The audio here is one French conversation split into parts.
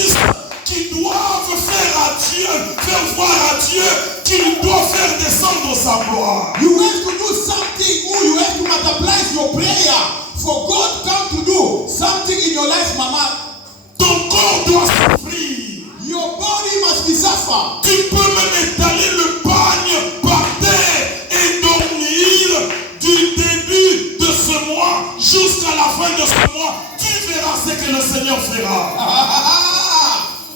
artistes qui doivent faire voir à Dieu qu'il doit faire descendre sa gloire. You have to do something, or you have to multiply your prayer for God come to do something in your life, Mama. Ton corps doit souffrir. Your body must be suffer. Tu peux même étaler le bagne par terre et dormir du début de ce mois jusqu'à la fin de ce mois. Tu verras ce que le Seigneur fera.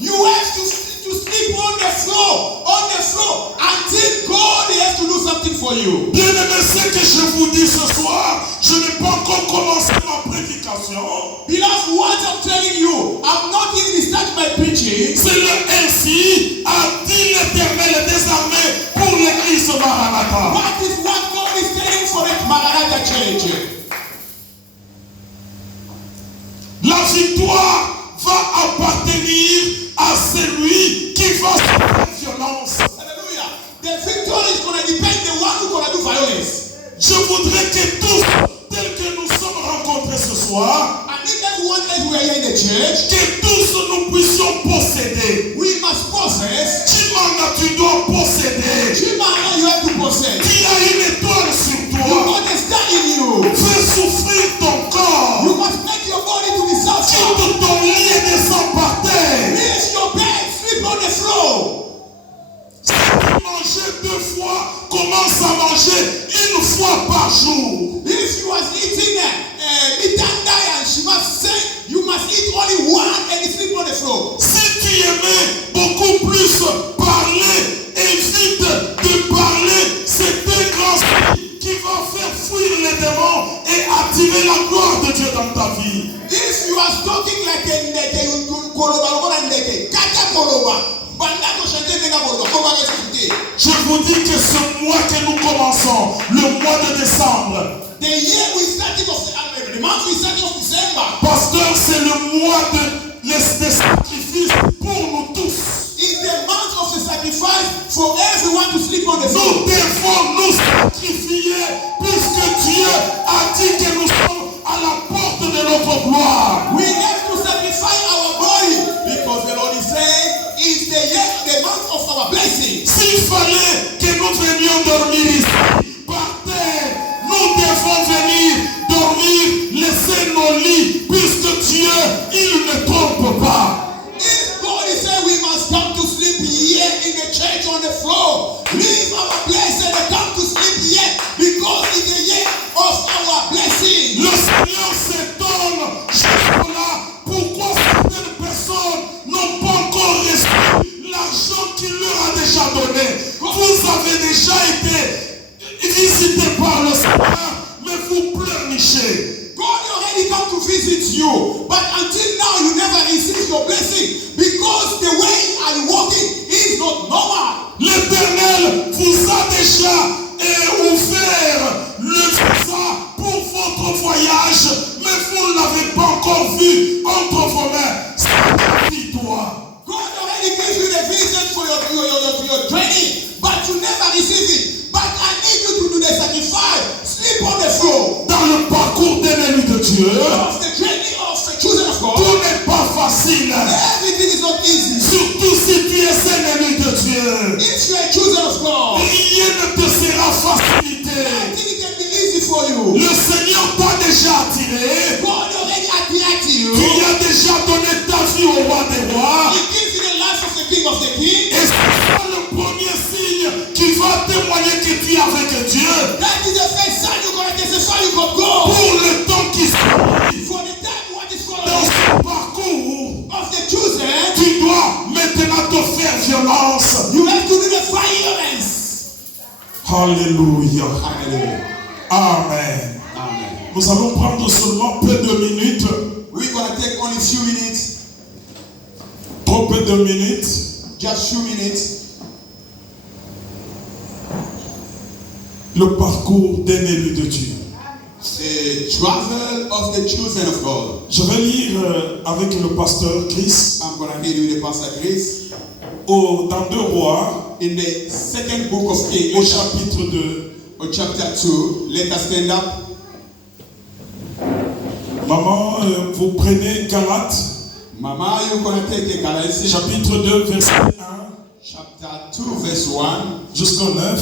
You have to sleep on the floor until God has to do something for you. Bien-aimé, ce que je vous dis ce soir, je n'ai pas encore commencé ma prédication. Beloved, what I'm telling you, I'm not even starting my preaching. C'est le ainsi a dit l'Éternel des armées pour l'église Maranatha. What is what God is telling for the Maranatha Church? La victoire va appartenir à celui qui va faire violence. Hallelujah. The victory is going to depend on the one who's going to do violence. Je voudrais que tous, tels que nous sommes rencontrés ce soir, And if everyone else who are here in the church, que tous nous puissions posséder. we must possess. Chimanga, tu dois posséder. Chimanga, you have to possess. Tu as une étoile sur You toi. got a star in you. Fais souffrir ton corps. You must make your body to be suffer. Quitte ton lit et descends par terre. Raise your bed, sleep on the floor. Manger 2 fois, commence à manger 1 fois par jour. If you was eating mitanda and she must say you must eat only one and sleep on the floor. Si tu aimais beaucoup plus parler, évite de parler. C'est un grand esprit qui va faire fuir les démons et attirer la gloire de Dieu dans ta vie. If you are talking like a koloba and kata koloba. Je vous dis que ce mois que nous commençons, le mois de décembre, the year we started of the month we started of December. Pasteur, c'est le mois des sacrifices pour nous tous. It's the month of the sacrifice for everyone to sleep on the floor. Nous devons nous sacrifier puisque Dieu a dit que nous sommes à la porte de notre gloire. We have to sacrifice our body because the Lord is saying it's the month of our blessing. S'il fallait que nous venions dormir ici, par terre, nous devons venir dormir, laisser nos lits, puisque Dieu, il ne trompe pas. If God is saying we must come to sleep here in the church on the floor, leave our place and come to sleep here because it's the year of our blessing. Le Seigneur s'étonne jusque-là pourquoi certaines personnes n'ont pas encore reçu l'argent qu'il leur a déjà donné. Vous avez déjà été visité par le Seigneur, mais vous pleurnichez. God already come to visit you, but until now you never receive your blessing because the way I'm walking is not normal. L'Éternel vous a déjà ouvert le visa pour votre voyage, mais vous ne l'avez pas encore vu entre vos mains. Sacrifie-toi. God already gave you the vision for your training, but you never receive it. But I need you to do the sacrifice. Sleep on the floor. Dans le parcours d'un élu de Dieu, Of the training of the children of God, tout n'est pas facile. everything is not easy. Surtout si tu es un élu de Dieu. If you are a children of God, Rien ne te sera facilité. I think it can be easy for you. Le Seigneur t'a déjà attiré. God already attracted you. Tu as déjà donné ta vie au roi des rois. He gives you the life of the king of the king. Et c'est ça le premier signe qui va témoigner que tu es avec Dieu. That is the first sign you're going to testify you got God. Pour le temps qui suit. For the time what is going Dans on ce parcours, of the chosen, tu dois maintenant te faire violence. you have to do the violence. Alléluia. Hallelujah. Amen. Amen. Nous allons prendre seulement peu de minutes. We're going to take only few minutes, Trop peu de minutes. just few minutes. Le parcours d'un élu de Dieu. The travel of the children of God. Je vais lire avec le pasteur Chris I'm going to read you the Pastor Chris dans 2 Rois in the second book of Kings, au chapitre 2. or chapter 2. Let us stand up. Maman, vous prenez Galates Mama yukonateke kalaisi. Chapitre 2, verset 1 Chapter 2 verse 1 jusqu'au 9.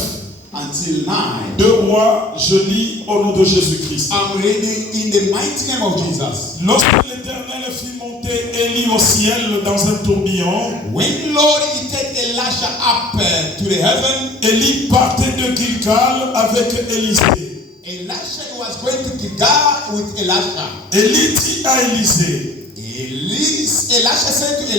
until 9. 2 Rois, je lis au nom de Jésus-Christ. I'm reading in the mighty name of Jesus. Lorsque l'Éternel fit monter Élie au ciel dans un tourbillon, When Lord he take Elisha up to the heaven, Élie partait de Gilgal avec Élisée. Elisha was going to Gilgal with Elisha. Élie dit à Élisée, Elisha said to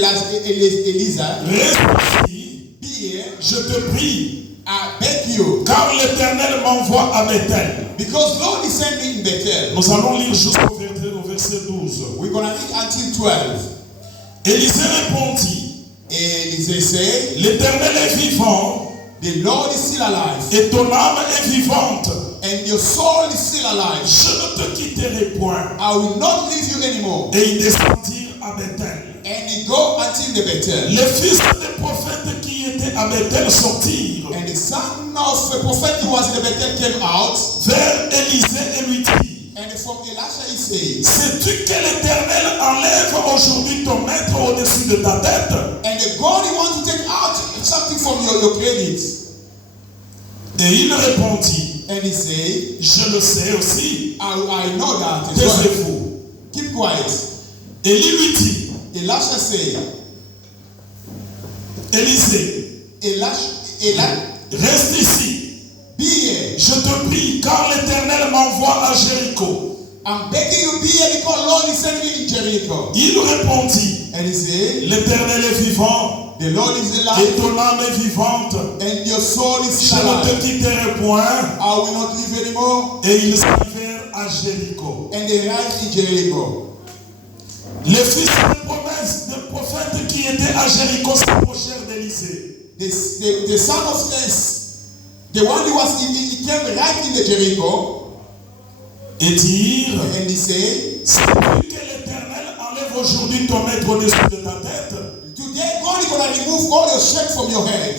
Elisa, reste ici, be here, je te prie, I beg you, car l'Éternel m'envoie à Bethel. because Lord is sending in Bethel. Nous allons lire jusqu'au verset 12. We're gonna read until 12. Élisée répondit, Elisa said, l'Éternel est vivant the Lord is still alive, et ton âme est vivante. and your soul is still alive. Je ne te quitterai point. I will not leave you anymore. Et ils descendirent à Bethel. And he go until the Bethel. Les fils des prophètes qui étaient à Bethel sortirent And the son of the prophet who was in the Bethel came out, vers Élisée et lui dit, and from Elisha he said, sais-tu que l'Éternel enlève aujourd'hui ton maître au-dessus de ta tête? and the God he wants to take out something from your credit. Et il répondit, And he said, je le sais aussi. I know that as well. Taisez-vous. Keep quiet. Élie lui dit, Elisha said, Élisée, reste ici. be here. Je te prie, car l'Éternel m'envoie à Jéricho. I'm begging you be here because Lord is sending me in Jericho. Il répondit, And he said, l'Éternel est vivant, the Lord is et alive, ton âme est vivante. and your soul is Je still ne te alive. quitterai point. I will not leave anymore. Et ils arrivèrent à Jéricho. And they arrived in Jericho. Les fils des prophètes qui étaient à Jéricho s'approchèrent d'Élisée. The son of the one who was he came right in the Jericho, Et dirent, and he said, sais-tu que l'Éternel enlève aujourd'hui ton maître au-dessus de ta tête? today God is going to remove all your shame from your head.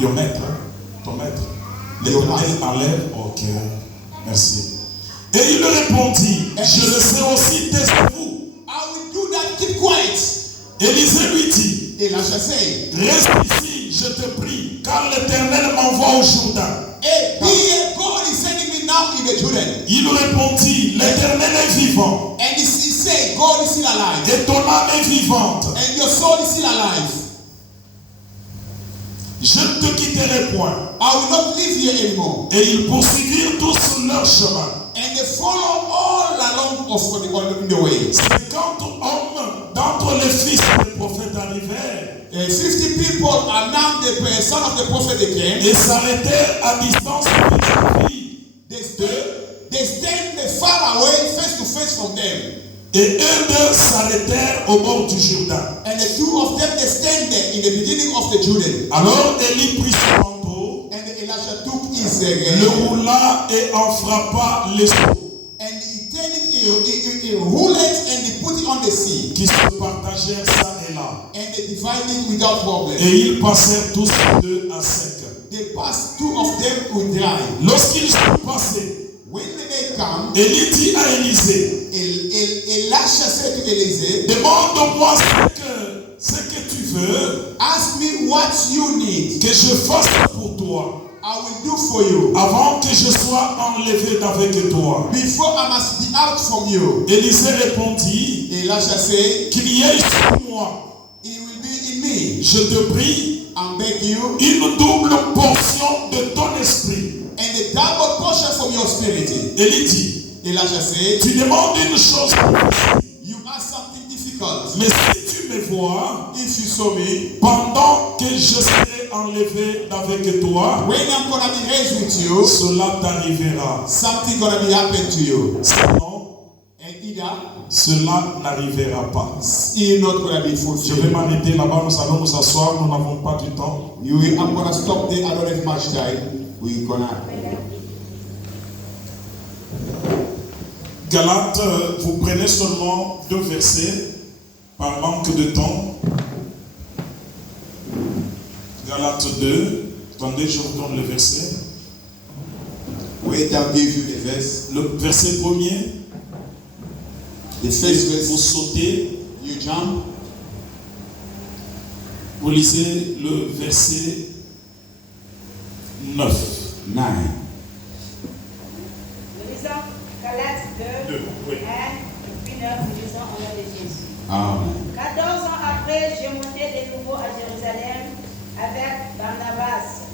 Your maître, ton maître. L'Éternel enlève, ok, merci. Et il répondit, je le sais aussi, taisez-vous. I will do that, keep quiet. Élisée lui dit, Elisha said, reste ici, je te prie, car l'Éternel m'envoie au Jourdain. hey, be here, God is sending me now in the Jordan. Il répondit, l'Éternel est vivant, And he said, God is still alive, et ton âme est vivante. and your soul is still alive. Je ne te quitterai point. I will not live here anymore. Et ils poursuivirent tous leur chemin. And they follow all along in the way. 50 hommes d'entre les fils des prophètes arrivèrent 50 people are now the son of the prophet they came. et s'arrêtèrent à distance vis-à-vis. They stand far away, face to face from them. Et eux deux s'arrêtèrent au bord du Jourdain. And the two of them they stand there in the beginning of the Jordan. Alors Élie prit son manteau, And Elisha took his le roula et en frappa les eaux, and he turned it, he rolled it and he put it on the sea. qui se partagèrent ça et là. And they divided it without problem. Et ils passèrent tous deux à sec. They passed, two of them with dry. Lorsqu'ils sont passés, When they come, Élie dit à Élisée, Elisha said to Elise, demande-moi ce que tu veux ask me what you need. que je fasse pour toi, I will do for you. avant que je sois enlevé d'avec toi. Before I must be out from you. Élisée répondit, Elisha said, qu'il y ait sur moi, it will be in me. je te prie, I beg you, une double portion de ton esprit. and a double portion from your spirit. Élie dit, Elisha said, tu demandes une chose, you ask something difficult. mais si tu me vois, If you saw me, pendant que je serai enlevé d'avec toi, when I'm gonna be raised with you, cela t'arrivera. something gonna be happen to you. Sinon, And either cela n'arrivera pas. you're not gonna be Je vais fulfilled. m'arrêter là-bas, nous allons nous asseoir, nous n'avons pas du temps. I'm gonna stop there. I don't have much time. We're gonna. Galates, vous prenez seulement 2 versets par manque de temps. Galates 2, attendez, je vous donne le verset. Wait, I'll give you the verse. Le verset premier. The first Vous verse, sautez, you jump. vous lisez le verset 9. 9. Nous lisons Galates 2, 1, Oui. et puis 9, nous lisons au nom de Jésus. Amen. 14 ans après, je montais de nouveau à Jérusalem avec Barnabas,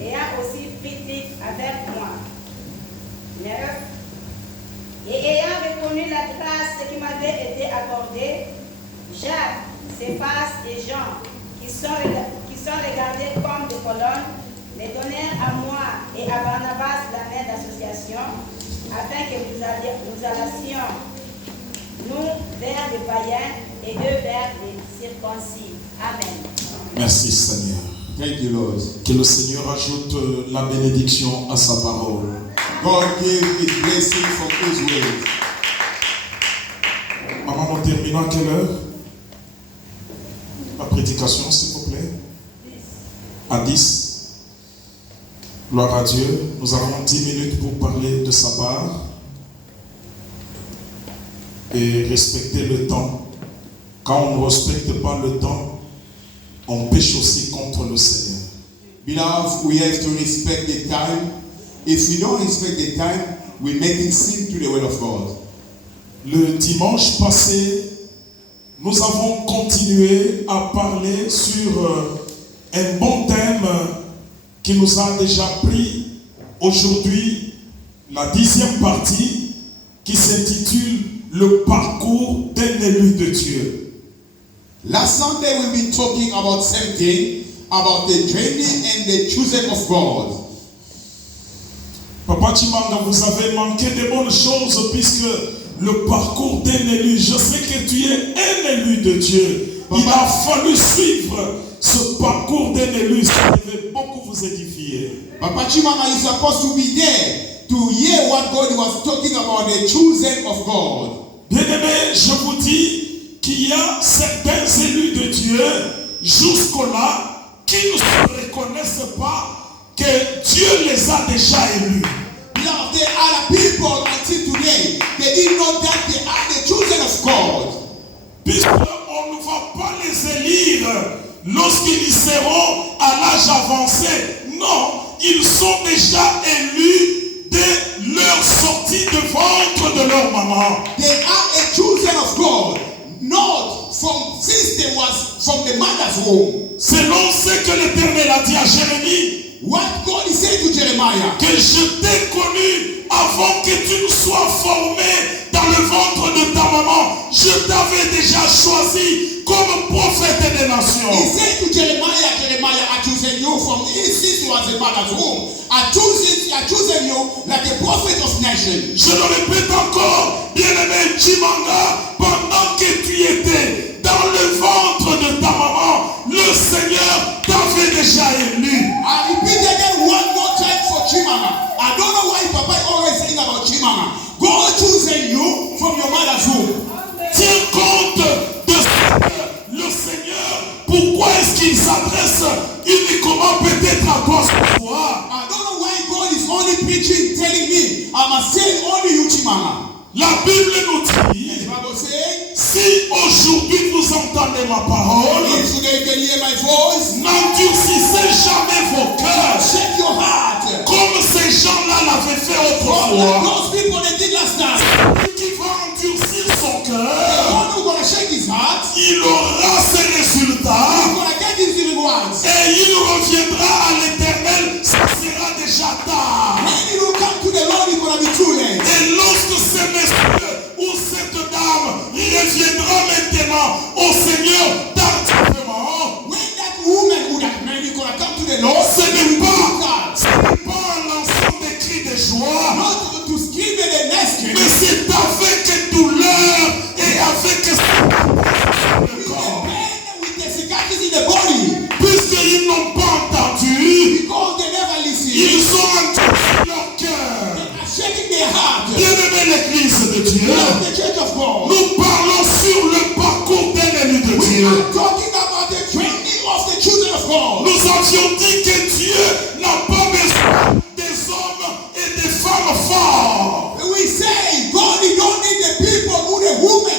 ayant aussi pris Tite avec moi. 9. Et ayant reconnu la grâce qui m'avait été accordée, Jacques, Céphas et Jean, qui sont regardés comme des colonnes, les donnèrent à moi et à Barnabas la main d'association, afin que nous allassions, nous vers les païens et eux vers les circoncis. Amen. Merci Seigneur. Thank you, Lord. Que le Seigneur ajoute la bénédiction à sa parole. God gave his blessing from his word. Maman, nous terminons à quelle heure? La prédication, s'il vous plaît. À 10. Gloire à Dieu. Nous avons 10 minutes pour parler de sa part. Et respecter le temps. Quand on ne respecte pas le temps, on pêche aussi contre le Seigneur. Beloved, we have to respect the time. If we don't respect the time, we're making sin to the word of God. Le dimanche passé, nous avons continué à parler sur un bon thème qui nous a déjà pris aujourd'hui la 10e partie qui s'intitule Le parcours d'un élu de Dieu. Last Sunday we've been talking about something about the journey and the choosing of God. Papa Chimanga, vous avez manqué de bonnes choses puisque le parcours d'un élu, je sais que tu es un élu de Dieu. Il a fallu suivre ce parcours d'un élu, ça devait beaucoup vous édifier. Papa Chimama is supposed to be there to hear what God was talking about, the choosing of God. Bien-aimés, je vous dis qu'il y a certains élus de Dieu jusque-là qui ne se reconnaissent pas que Dieu les a déjà élus. Now there are people until today, they didn't know that they are the children of God. Puisqu'on ne va pas les élire lorsqu'ils seront à l'âge avancé. Non, ils sont déjà élus dès leur sortie de ventre de leur maman. They are a children of God, not from since they was from the mother's womb. Selon ce que l'Éternel a dit à Jérémie, What God is saying to Jeremiah, que je t'ai connu avant que tu ne sois formé dans le ventre de ta maman. Je t'avais déjà choisi comme prophète des nations. he said to Jeremiah, I chosen you from since you was a mother's womb. I chosen you like a prophet of nations. Je le répète encore, bien-aimé Chimanga, pendant que tu étais dans le ventre de ta maman, le Seigneur t'avait déjà élu. I repeat again one more time for Chimama. I don't know why Papa is always saying about Chimama. God chosen you from your mother's womb. Tiens compte de ce que le Seigneur, pourquoi est-ce qu'il s'adresse uniquement peut-être à toi ce soir? I don't know why God is only preaching, telling me, I must say only you, Chimama. La Bible nous dit, The Bible says, si aujourd'hui vous entendez ma parole, if today you can hear my voice, n'endurcissez jamais vos cœurs, shake your heart. comme ces gens-là l'avaient fait Like autrefois. those people they did last time. Celui qui va endurcir son The cœur, one who's gonna shake his heart, il aura ses he's résultats gonna get his rewards. et il reviendra à l'Éternel, ça sera déjà tard. When he will come to the Lord, it's gonna be too late. Et lorsque ce monsieur ou cette dame reviendra maintenant au Seigneur tardivement, When that woman or that man is gonna come to the Lord, ce n'est God, pas l'ensemble des cris de joie, not to scream at the next game, mais c'est avec douleur et avec le corps. with the cicatrices in the body, Puisqu'ils n'ont pas entendu, because they never listen. ils ont endurci leur cœur. They are shaking their heart. Bien-aimé l'Église de Dieu, Love the church of God. nous parlons sur le parcours d'un élu de We Dieu. are talking about the training of the children of God. Nous avions dit que Dieu n'a pas besoin des hommes et des femmes forts. We say God, He don't need the people who the women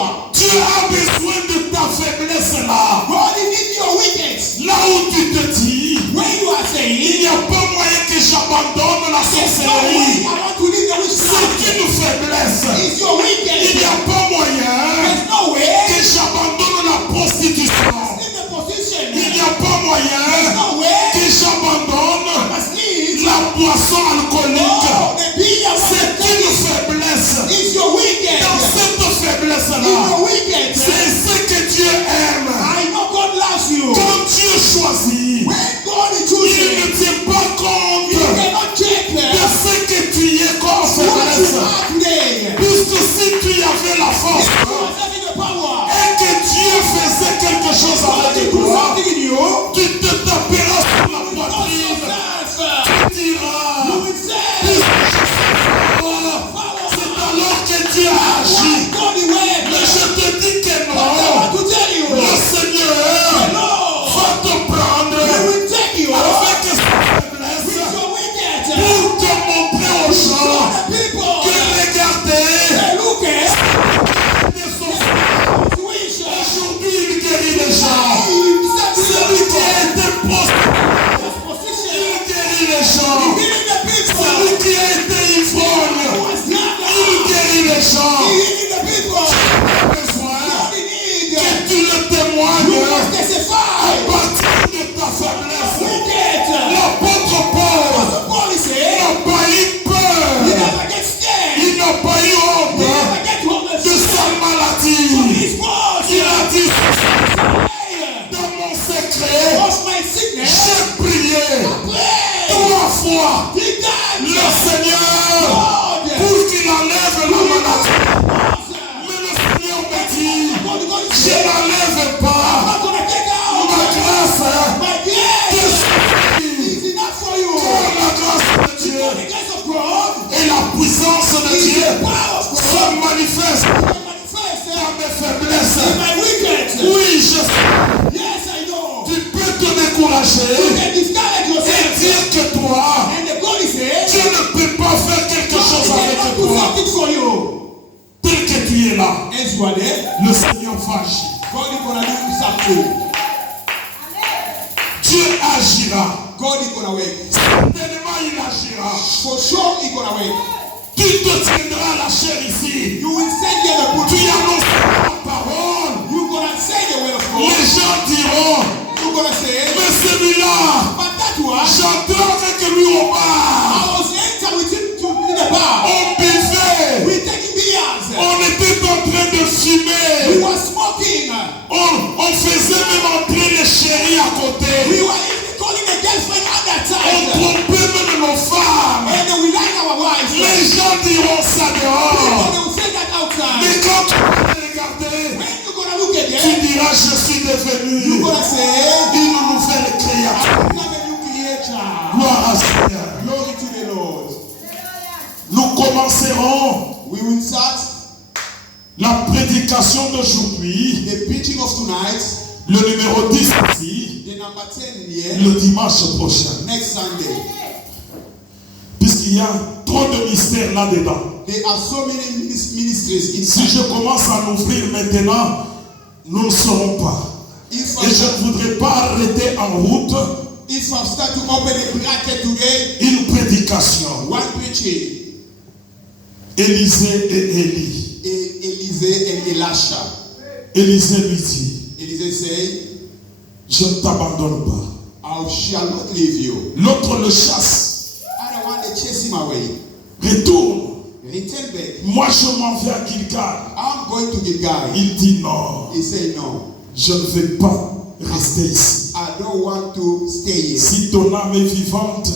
power. Tu as besoin de ta faiblesse là. God, you need your weakness. Là où tu te dis, When you are il saying, n'y a pas moyen que j'abandonne la there's no way sorcellerie. I want to leave the witchcraft. C'est une faiblesse. It's your Il weakness. n'y a pas moyen There's no que way. j'abandonne la prostitution. Leave the position. Il n'y a pas There's moyen no way. que j'abandonne I must leave. la boisson alcoolique. Oh, the beer I want C'est to take une faiblesse. is your weakness. Dans cette In faiblesse-là, your weakness. c'est ce que Dieu aime. I know God loves you. Quand Dieu choisit, When God is il choosing, ne tient pas you compte cannot check de ce que tu es comme what you faiblesse. are today. Puisque si tu avais la force You are having the power. et que Dieu faisait quelque chose God avec to do toi, something in you. tu te taperas sur la Not poitrine. yourself. Tu diras, You will say, c'est alors que Dieu a agi. why God the way? Mais je te dis que But I non. want to tell you, Le Seigneur the Lord va te prendre will take you avec with cette faiblesse your weakness. pour te montrer aux Show gens the people que regardez, they look at ils sont situation. aujourd'hui il guérit les gens. You start to Celui qui a été prostitué, this position. il guérit les gens. Healing the people. Celui qui a été ivrogne, Was not il guérit les gens. healing the people. Besoin What they need. que tu le You témoignes must testify. à partir de ta faiblesse. Wicked. L'apôtre Paul The policy. n'a pas eu You peur. never get scared. Il n'a pas eu You honte never get homeless. de sa maladie. His fault. Il a dit, Hey, dans mon secret, what's my sickness? j'ai prié Pray. 3 fois He died. le Seigneur God. pour qu'il enlève la maladie. Mais le Seigneur me dit, je n'enlève pas I'm gonna take out ma grâce. my te grace. suffit. It's enough for you. Car la grâce de Dieu For the grace of God et la puissance de is Dieu the power of God. se manifestent It manifests dans mes faiblesses. in my weakness. Oui, je sais. Yes, I know. Tu peux te You décourager can discourage et yourself. dire que toi, And the God is here. Dieu ne peut pas faire quelque chose God avec cannot do toi. something for you. Tel que tu es là, As you are there, le Seigneur va agir. God is gonna do something. Dieu agira. God is gonna work. Certainement, il agira. For sure, He's gonna work. Tu te tiendras la chair ici. You will send them the Tu pulpit. annonceras la parole. You're gonna say the word of Les God. gens diront, You're gonna say, mais celui-là, but that one, j'entends avec lui au bar. I was enter with him to in the bar. On buvait. We taking beers. On était en train de We fumer. were smoking. On faisait même entrer les chéris à côté. We were even calling a girlfriend at that On time. trompait même nos femmes. And then we like our wives. Les gens diront ça People, dehors. they will say that outside. Mais quand tu vas regarder, When you gonna look at tu them, diras je suis you devenu gonna say, une nouvelle créature. I'm a new creature. Gloire à Seigneur. Glory to the Lord. Nous commencerons We will start la prédication d'aujourd'hui, the preaching of tonight, le numéro 10 ici, the number 10 here, le dimanche prochain. next Sunday. Puisqu'il y a trop de mystères là-dedans. There are so many ministries in Si je commence à l'ouvrir maintenant, nous ne saurons pas. If Et je ne voudrais pas arrêter en route I start to open a bracket today, une prédication. one preaching, Élisée et Élie. Elise and Elisha. Élisée lui dit, Elise say, je ne t'abandonne pas. I shall not leave you. L'autre le chasse. I don't want to chase him away. Retourne. Return back. Moi je m'en vais à Gilgal. I'm going to Gilgal. Il dit non. He said, no, Je ne vais pas rester ici. I don't want to stay here. Si ton âme est vivante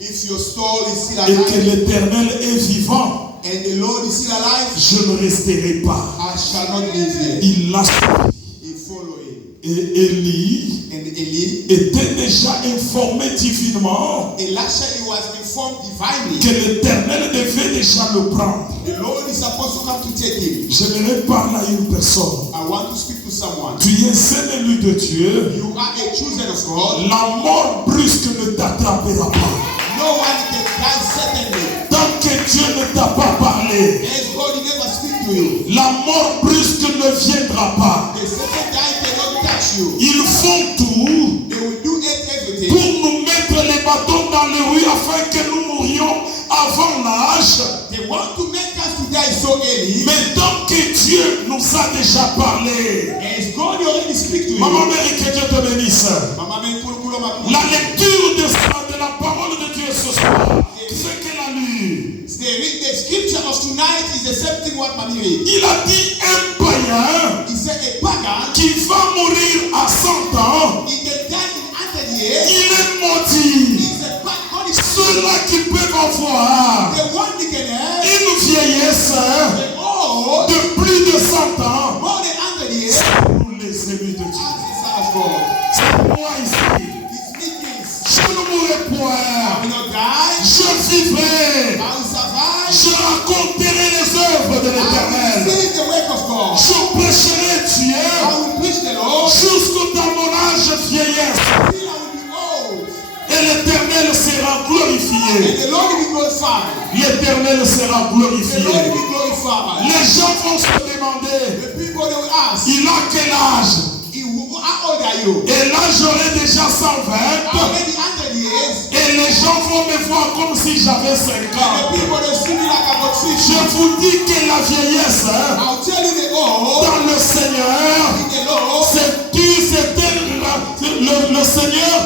If your soul is still et que alive l'Éternel est vivant, and the Lord is still alive, je ne resterai pas. I shall not leave here. Il l'a suivi. He follow him. Et Élie And Eli, était déjà informé divinement Elisha, he was informed divinely. que l'Éternel devait déjà le prendre. The Lord is supposed to come to take him. J'aimerais parler à une personne. I want to speak to someone. Tu es un élu de Dieu. You are a chosen of God. La mort brusque ne t'attrapera pas. No one can die suddenly. Tant que Dieu ne t'a pas parlé, As God never speak speak to you. La mort brusque ne viendra pas. The second die cannot touch you. Ils font tout They will do everything pour nous mettre les bâtons dans les rues afin que nous mourions avant l'âge. They want to make us to die so early. Mais tant que Dieu nous a déjà parlé. As God already speak to you. Maman Mary, que Dieu te bénisse. Mama men kulu makulu. La lecture de la parole de Dieu ce soir, ce qu'elle a lu. The scripture of tonight is the same thing what Mami read. Il a dit un païen He said a pagan, qui va mourir à 100 ans, he can die in 100 years. il est maudit. He's a pagan. God is Ceux-là qui peuvent avoir the one that can have une vieillesse the old de plus de 100 ans, more than 100 years. nous les élus de Dieu. As the son of God. C'est moi ici. His meekness. Je ne mourrai I point. will not die. Je vivrai. I will survive. Je raconterai les œuvres de I will l'Éternel. see the work of God. Je prêcherai Dieu I will preach the Lord. jusqu'au dans mon âge vieillesse. Till I will be old. Et l'Éternel sera And glorifié. the Lord will be glorified. L'Éternel sera The Lord will glorifié. be glorified. Les gens vont se demander, The people they will ask, il a quel âge? how old are you? Et là j'aurai déjà 120. Already 100 years. Et les gens vont me voir comme si j'avais 5 And the ans. people they see me like about 50. Je vous dis que la vieillesse I'll tell you the old dans le Seigneur, in the Lord. le Seigneur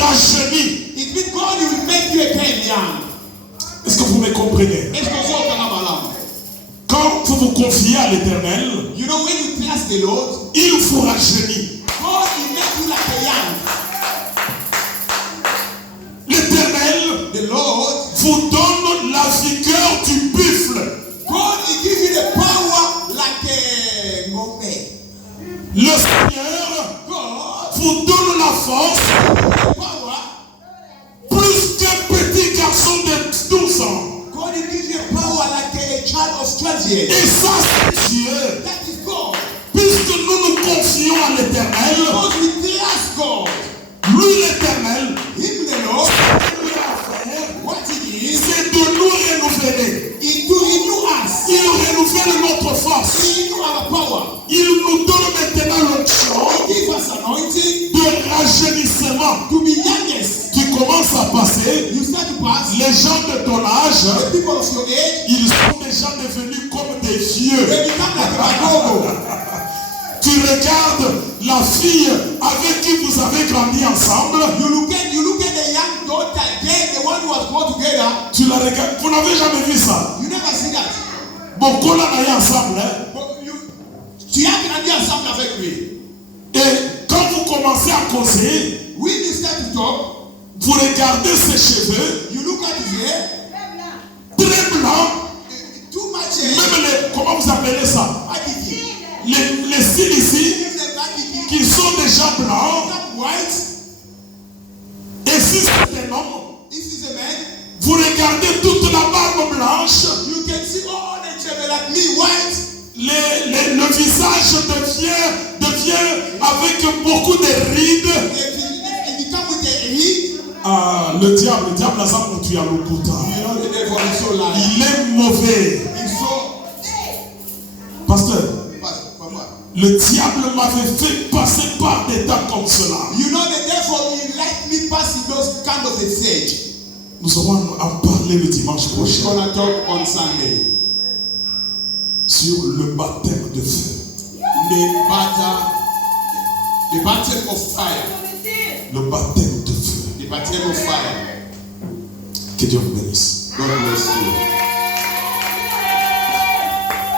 rajeunit. It means God will make you again young. Est-ce que vous me comprenez? Est-ce que vous comprenez? Quand vous vous confiez à l'Éternel, You know when you trust the Lord, il vous rajeunit. God will make you like a young. L'Éternel The Lord, vous donne la vigueur du buffle. God will give you the power like a ngombe. Le Seigneur God, vous donne la force the power. plus qu'un petit garçon de 12 ans. God will give you power like a child of 12 years. Et ça, c'est Dieu. That is God. Puisque nous nous confions à l'Éternel, Because we trust God. lui l'Éternel, Him the Lord, what it is, c'est de nous renouveler. is to renew us. Il renouvelle notre force. Renew our power. Il nous donne maintenant l'onction Give us anointing de rajeunissement. to be youngest. Tu commences à passer, You start to pass. les gens de ton âge, The people of your age, ils sont déjà devenus comme des vieux. they become like a gogo. Tu regardes la fille avec qui vous avez grandi ensemble, You look at the young daughter again, the one who was born together. tu la regardes, vous n'avez jamais vu ça. You never see that. Beaucoup là d'ailleurs ensemble, hein? But tu as grandi ensemble avec lui. Et quand vous commencez à causer, When you start to talk, vous regardez ses cheveux, you look at his hair, très blancs, too much hair. même les, comment vous appelez ça? Akiki. Les cils ici, If the akiki qui sont déjà blancs, become white, et si c'est un homme, if he's a man, vous regardez toute la barbe blanche, you can see all the children like me white. le visage devient avec beaucoup de rides. If you come with the heat, Ah, le diable a ça pour tuer à l'okuta. you know the devil is so loud. Il est mauvais. He's so. Pasteur, Papa. le diable m'avait fait passer par des temps comme cela. You know the devil, he let me pass in those kind of a stage. Nous allons en parler le dimanche We're prochain gonna talk on Sunday. sur le baptême de feu. The baptism of fire. Le baptême de feu. The baptism of fire. Que Dieu vous bénisse. God bless you.